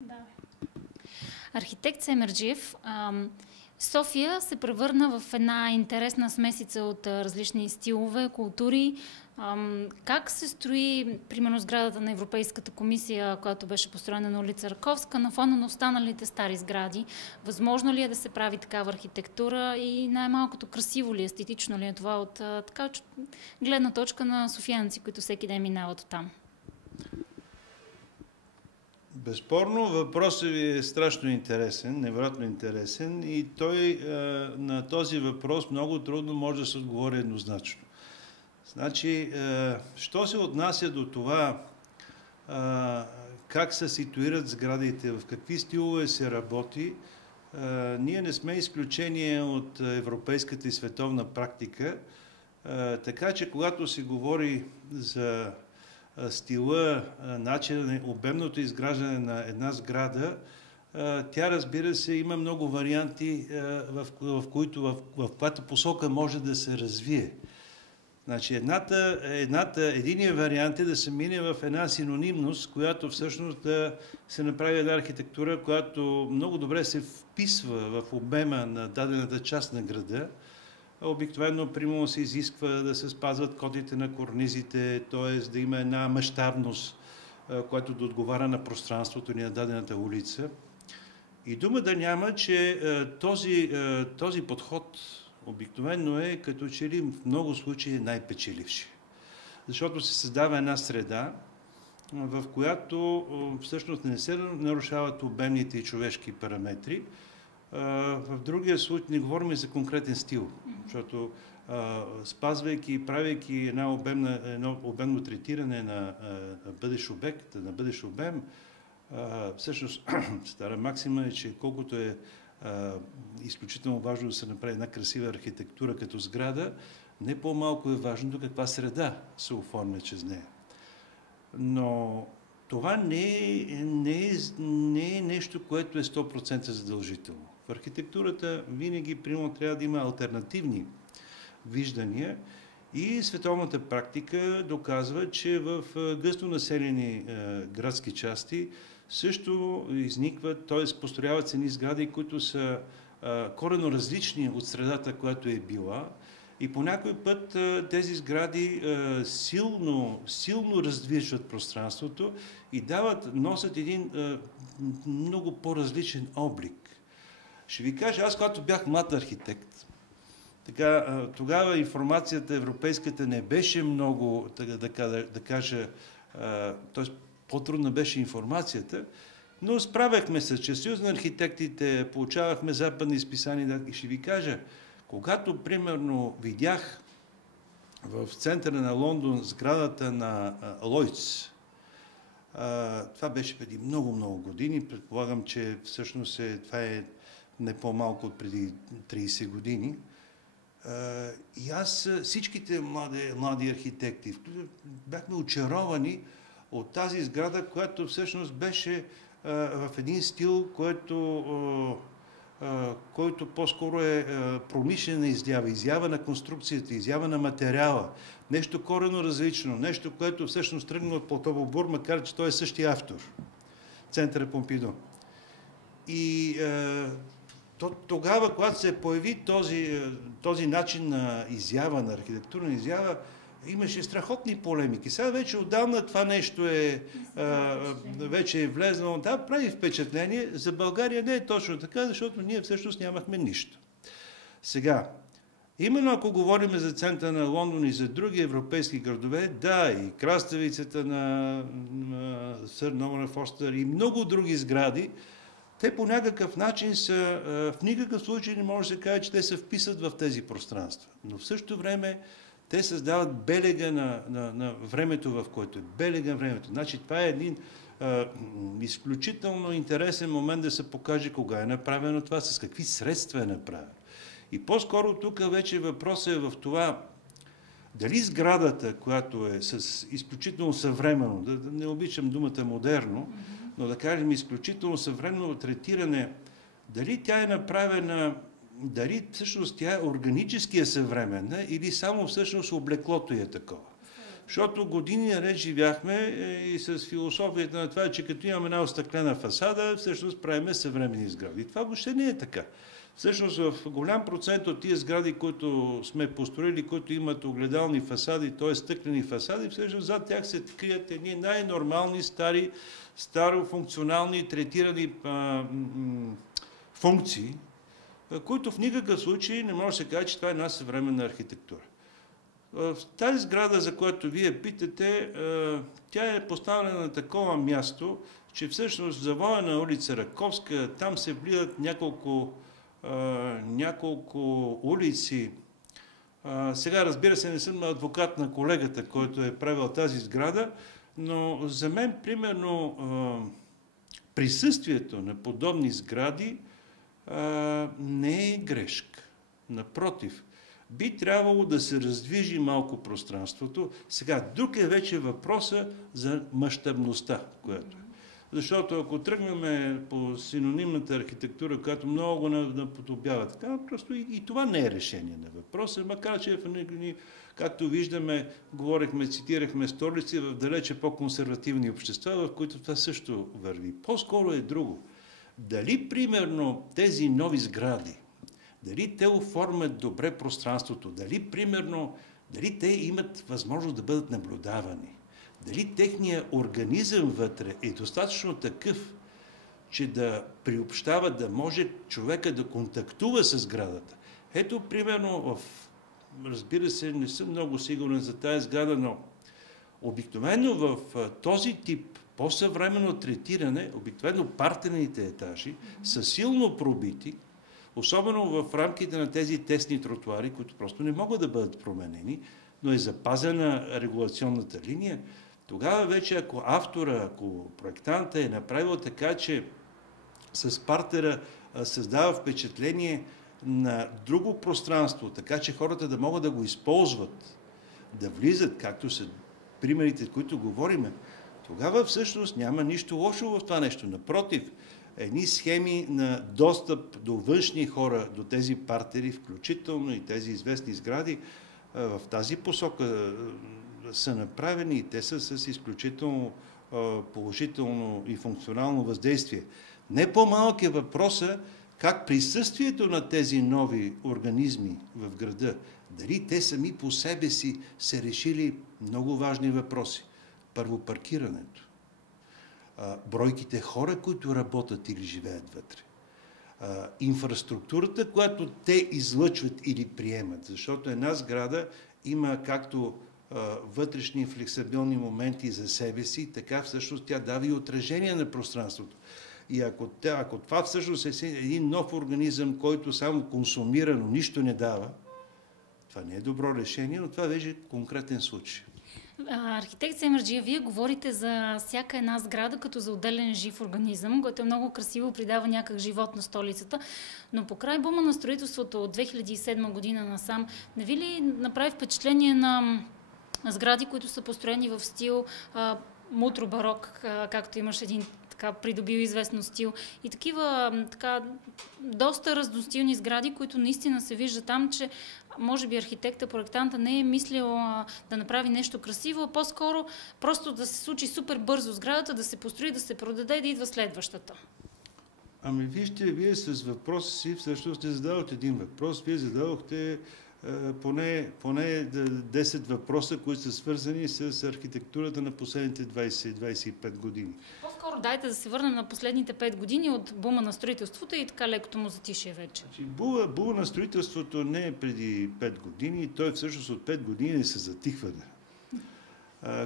Да. Архитект Семерджиев, София се превърна в една интересна смесица от различни стилове, култури. Как се строи, примерно, сградата на Европейската комисия, която беше построена на улица Раковска, на фона на останалите стари сгради? Възможно ли е да се прави такава архитектура и най-малкото красиво ли, естетично ли е това от така гледна точка на софиянци, които всеки ден минават оттам? Безспорно, въпросът ви е страшно интересен, невероятно интересен и той на този въпрос много трудно може да се отговори еднозначно. Значи, що се отнася до това как се ситуират сградите, в какви стилове се работи, ние не сме изключение от европейската и световна практика, така че когато се говори за стила, начинът, обемното изграждане на една сграда, тя, разбира се, има много варианти, в която посока може да се развие. Значи, единият вариант е да се мине в една синонимност, която всъщност да се направи една архитектура, която много добре се вписва в обема на дадената част на града. Обикновено, примерно, се изисква да се спазват кодите на корнизите, т.е. да има една мащабност, която да отговаря на пространството ни на дадената улица. И дума да няма, че този подход обикновено е като че ли в много случаи най-печеливши. Защото се създава една среда, в която всъщност не се нарушават обемните и човешки параметри. В другия случай не говорим за конкретен стил, защото спазвайки и правейки едно обемно третиране на бъдещ обект, на бъдещ обем, всъщност стара максима е, че колкото е изключително важно да се направи една красива архитектура като сграда, не по-малко е важно каква среда се оформя чрез нея. Но това не е нещо, което е 100% задължително. В архитектурата винаги, примерно, трябва да има алтернативни виждания и световната практика доказва, че в гъсто населени градски части също изникват, т.е. построяват се едни сгради, които са коренно различни от средата, която е била. И по някой път тези сгради силно раздвижват пространството и носят един много по-различен облик. Ще ви кажа, аз когато бях млад архитект, тогава информацията европейската не беше много, да кажа, т.е. по-трудна беше информацията, но справяхме се, че Съюз на архитектите, получавахме западни изписания и ще ви кажа, когато, примерно, видях в центъра на Лондон сградата на Лойдс, това беше преди много мгодини, предполагам, че всъщност това е не по-малко от преди 30 години. И аз, всичките млади архитекти, бяхме очаровани от тази сграда, която всъщност беше в един стил, който по-скоро е промишлена изява на конструкцията, изява на материала. Нещо коренно различно, нещо, което всъщност тръгна от Платон-Бобур, макар че той е същия автор. Центъра Помпиду. И тогава, когато се появи този начин на изява, на архитектурна изява, имаше страхотни полемики. Сега вече отдавна това нещо вече е влезнало. Да, прави впечатление. За България не е точно така, защото ние всъщност нямахме нищо. Сега, именно ако говорим за центъра на Лондон и за други европейски градове, да, и краставицата на сър Норман Фостер и много други сгради, те по някакъв начин в никакъв случай не може да се каже, че те се вписват в тези пространства. Но в същото време те създават белега на времето, в което е. Белега на времето. Значи това е един изключително интересен момент да се покаже кога е направено това, с какви средства е направено. И по-скоро тук вече въпросът е в това, дали сградата, която е с изключително съвременно, да не обичам думата модерно, но да кажем изключително съвременно третиране, дали тя е направена, дали всъщност тя е органически съвременна или само всъщност облеклото е такова. Защото години наред живяхме и с философията на това, че като имаме една остъклена фасада, всъщност правиме съвременни сгради. Това въобще не е така. Всъщност в голям процент от тия сгради, които сме построили, които имат огледални фасади, т.е. стъклени фасади, всъщност зад тях се крият едни най-нормални, старофункционални, третирани функции, които в никакъв случай не може да се каже, че това е една съвременна архитектура. В тази сграда, за която вие питате, тя е поставена на такова място, че всъщност завоя на улица Раковска, там се влизат няколко улици. Сега, разбира се, не съм адвокат на колегата, който е правил тази сграда, но за мен, примерно, присъствието на подобни сгради не е грешка. Напротив, би трябвало да се раздвижи малко пространството. Сега, друг е вече въпроса за мащабността, която е. Защото ако тръгнем по синонимната архитектура, която много наподобява така, просто и това не е решение на въпроса, макар че както виждаме, цитирахме столици в далече по-консервативни общества, в които това също върви. По-скоро е друго. Дали, примерно, тези нови сгради, дали те оформят добре пространството, дали те имат възможност да бъдат наблюдавани, дали техният организъм вътре е достатъчно такъв, че да приобщава, да може човека да контактува с сградата. Ето, примерно, разбира се, не съм много сигурен за тази сграда, но обикновено в този тип по-съвременно третиране, обикновено партерните етажи са силно пробити, особено в рамките на тези тесни тротуари, които просто не могат да бъдат променени, но е запазена регулационната линия. Тогава вече, ако проектанта е направил така, че с партера създава впечатление на друго пространство, така че хората да могат да го използват, да влизат, както са примерите, които говориме, тогава всъщност няма нищо лошо в това нещо. Напротив, едни схеми на достъп до външни хора, до тези партери, включително и тези известни сгради, в тази посока са направени и те са с изключително положително и функционално въздействие. Не по-малък е въпроса как присъствието на тези нови организми в града, дали те сами по себе си са решили много важни въпроси. Първо, паркирането. Бройките хора, които работят или живеят вътре. Инфраструктурата, която те излъчват или приемат. Защото една сграда има както вътрешни флексибилни моменти за себе си, така всъщност тя дава и отражение на пространството. И ако това всъщност е един нов организъм, който само консумира, но нищо не дава, това не е добро решение, но това вече е конкретен случай. Архитект Семерджиев, вие говорите за всяка една сграда като за отделен жив организъм, който е много красиво, придава някак живот на столицата, но покрай бума на строителството от 2007 година насам, не ви ли направи впечатление на сгради, които са построени в стил мутро-барок, както имаш един така придобил известно стил и такива така доста раздостилни сгради, които наистина се вижда там, че може би архитекта, проектанта не е мислил да направи нещо красиво, а по-скоро просто да се случи супер бързо сградата, да се построи, да се продаде и да идва следващата. Ами вижте, вие с въпроса си всъщност не задавате един въпрос, вие задавахте поне 10 въпроса, които са свързани с архитектурата на последните 20-25 години. По-скоро дайте да се върнем на последните 5 години от бума на строителството и така лекото му затишие вече. Бума на строителството не е преди 5 години, той всъщност от 5 години се затихване.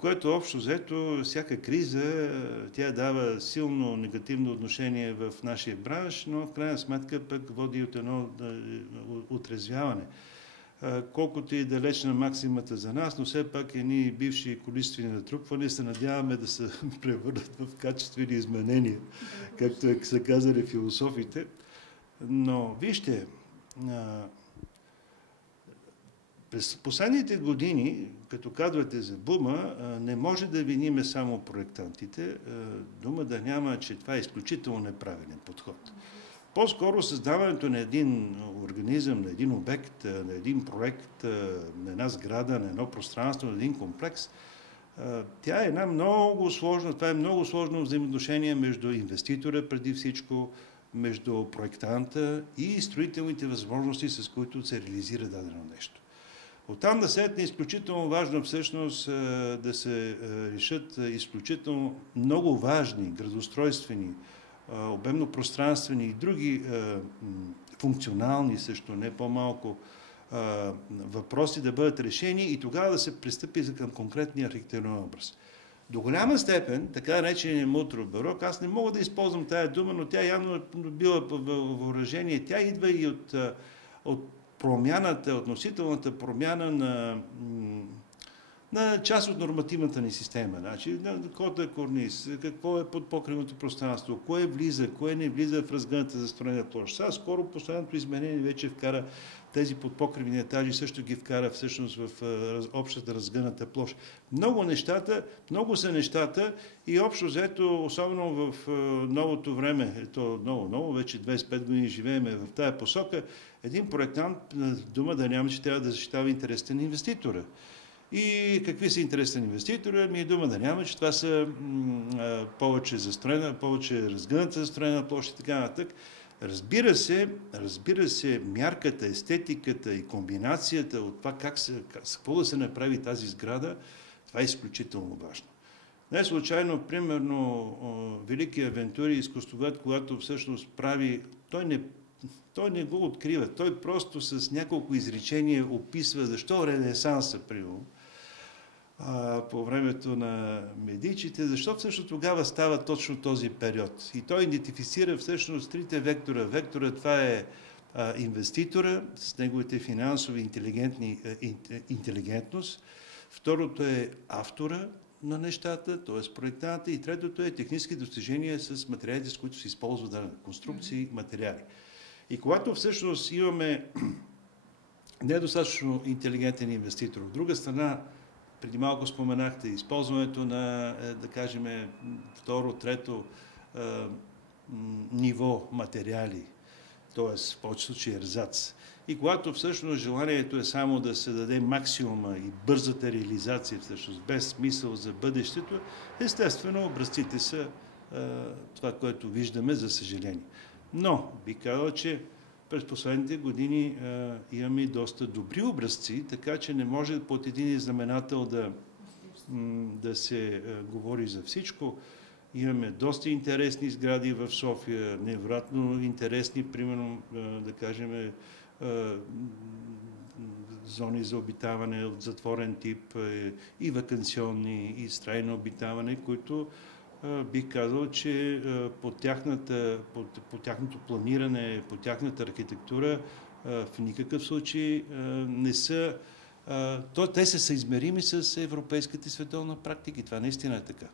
Което общо взето, всяка криза, тя дава силно негативно отношение в нашия бранш, но в крайна сметка пък води от едно отрезвяване. Колкото и далечна максимата за нас, но все пак едни бивши количествени натрупвания се надяваме да се превърнат в качествени изменения, както са казали философите. Но вижте, през последните години, като казвате за бума, не може да виниме само проектантите. Дума да няма, че това е изключително неправилен подход. По-скоро създаването на един организъм, на един обект, на един проект, на една сграда, на едно пространство, на един комплекс, тя е една много сложна, това е много сложно взаимоотношение между инвеститора преди всичко, между проектанта и строителните възможности, с които се реализира дадено нещо. Оттам насетне е изключително важно всъщност да се решат изключително много важни градоустройствени, обемно-пространствени и други функционални също, не по-малко въпроси да бъдат решени и тогава да се пристъпи към конкретния архитектурен образ. До голяма степен, така наречения мултробарок, аз не мога да използвам тая дума, но тя явно била въоръжение. Тя идва и от промяната, относителната промяна на част от нормативната ни система. Значи, какво е корниз, какво е подпокривното пространство, кое влиза, кое не влиза в разгъната застроена площ. Сега скоро последното изменение вече вкара тези подпокривни етажи, също ги вкара всъщност в общата разгъната площ. Много са нещата и общо взето, особено в новото време, то много, вече 25 години живееме в тая посока, един проектант, дума да няма, че трябва да защитава интересите на инвеститора. И какви са интересите на инвеститора? Ми е дума да няма, че това са повече разгъната застроена площ и така нататък. Разбира се, мярката, естетиката и комбинацията от това какво да се направи тази сграда, това е изключително важно. Не случайно, примерно, великият авентури изкуствовед, когато всъщност прави, той не го открива, той просто с няколко изречения описва защо Ренесанса, примерно, по времето на Медичите, защо всъщност тогава става точно този период. И той идентифицира всъщност трите вектора. Вектора това е инвеститора с неговите финансови интелигентност. Второто е автора на нещата, т.е. проектанта. И третото е технически достижения с материалите, с които се използват конструкции, материали. И когато всъщност имаме недостатъчно интелигентен инвеститор, от друга страна, преди малко споменахте, използването на, да кажем, второ, трето ниво материали, т.е. в повечето случаи ерзац. И когато всъщност желанието е само да се даде максимума и бързата реализация, всъщност без смисъл за бъдещето, естествено образците са това, което виждаме, за съжаление. Но би казал, че през последните години имаме доста добри образци, така че не може под един знаменател да се говори за всичко. Имаме доста интересни сгради в София, невероятно интересни, примерно, да кажем, зони за обитаване от затворен тип и ваканционни, и трайно обитаване, които бих казал, че по тяхното планиране, по тяхната архитектура в никакъв случай не са... те са съизмерими с европейската и световна практика. И това наистина е така.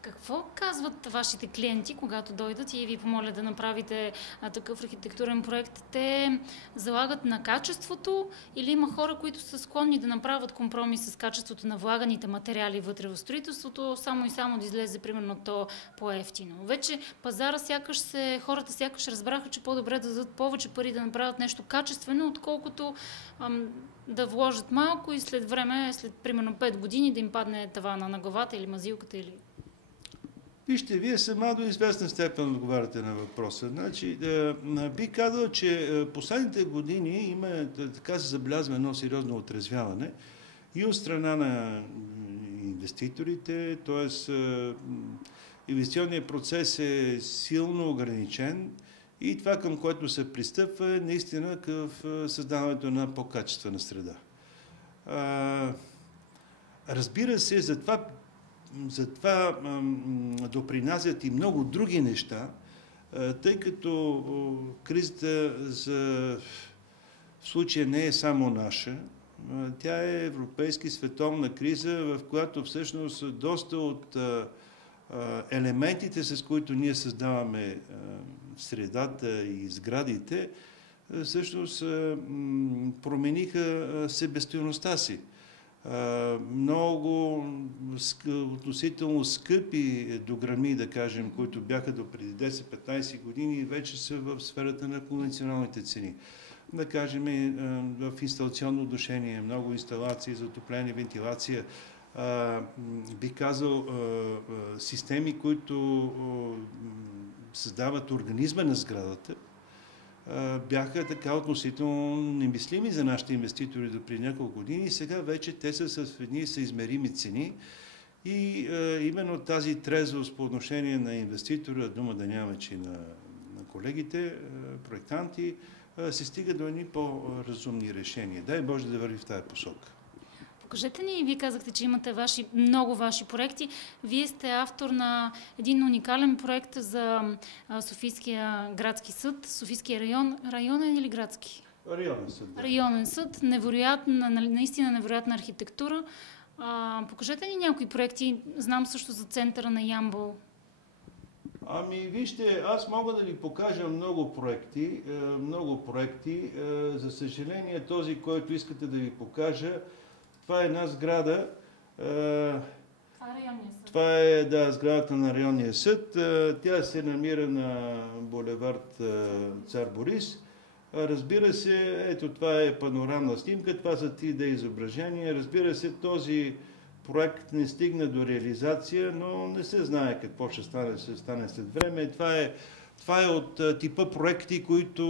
Какво казват вашите клиенти, когато дойдат и ви помолят да направите такъв архитектурен проект? Те залагат на качеството или има хора, които са склонни да направят компромис с качеството на влаганите материали вътре в строителството, само и само да излезе примерно то по-евтино? Вече пазара хората сякаш разбраха, че по-добре да дадат повече пари да направят нещо качествено, отколкото да вложат малко и след време, след примерно 5 години да им падне тавана на главата или мазилката или... Вижте, вие сама до известна степен отговаряте на въпроса. Значи, бих казал, че последните години има, така се забелязва едно сериозно отрезвяване и от страна на инвеститорите, т.е. инвестиционният процес е силно ограничен и това, към което се пристъпва, е наистина към създаването на по-качествена среда. Разбира се, затова допринасят и много други неща, тъй като кризата в случая не е само наша, тя е европейска и световна криза, в която всъщност доста от елементите, с които ние създаваме средата и сградите, всъщност промениха себестойността си. Много относително скъпи дограми, да кажем, които бяха до преди 10-15 години, вече са в сферата на конвенционалните цени. Да кажем, в инсталационно отношение, много инсталации за отопление, вентилация, бих казал, системи, които създават организма на сградата, бяха така относително немислими за нашите инвеститори до преди няколко години и сега вече те са с едни съизмерими цени и именно тази трезвост по отношение на инвеститора, дума да няма, че на колегите, проектанти, се стига до едни по-разумни решения. Дай Боже да върви в тази посока. Покажете ни, вие казахте, че имате много ваши проекти. Вие сте автор на един уникален проект за Софийския градски съд. Софийския районен или градски? Районен съд. Да. Районен съд. Наистина невероятна архитектура. Покажете ни някои проекти. Знам също за центъра на Ямбол. Вижте, аз мога да ви покажа много проекти. За съжаление, този, който искате да ви покажа, това е една сграда. Това е сградата на районния съд. Тя се намира на булевард Цар Борис. Разбира се, ето това е панорамна снимка, това са 3D изображения. Разбира се, този проект не стигна до реализация, но не се знае какво ще стане след време. Това е от типа проекти, които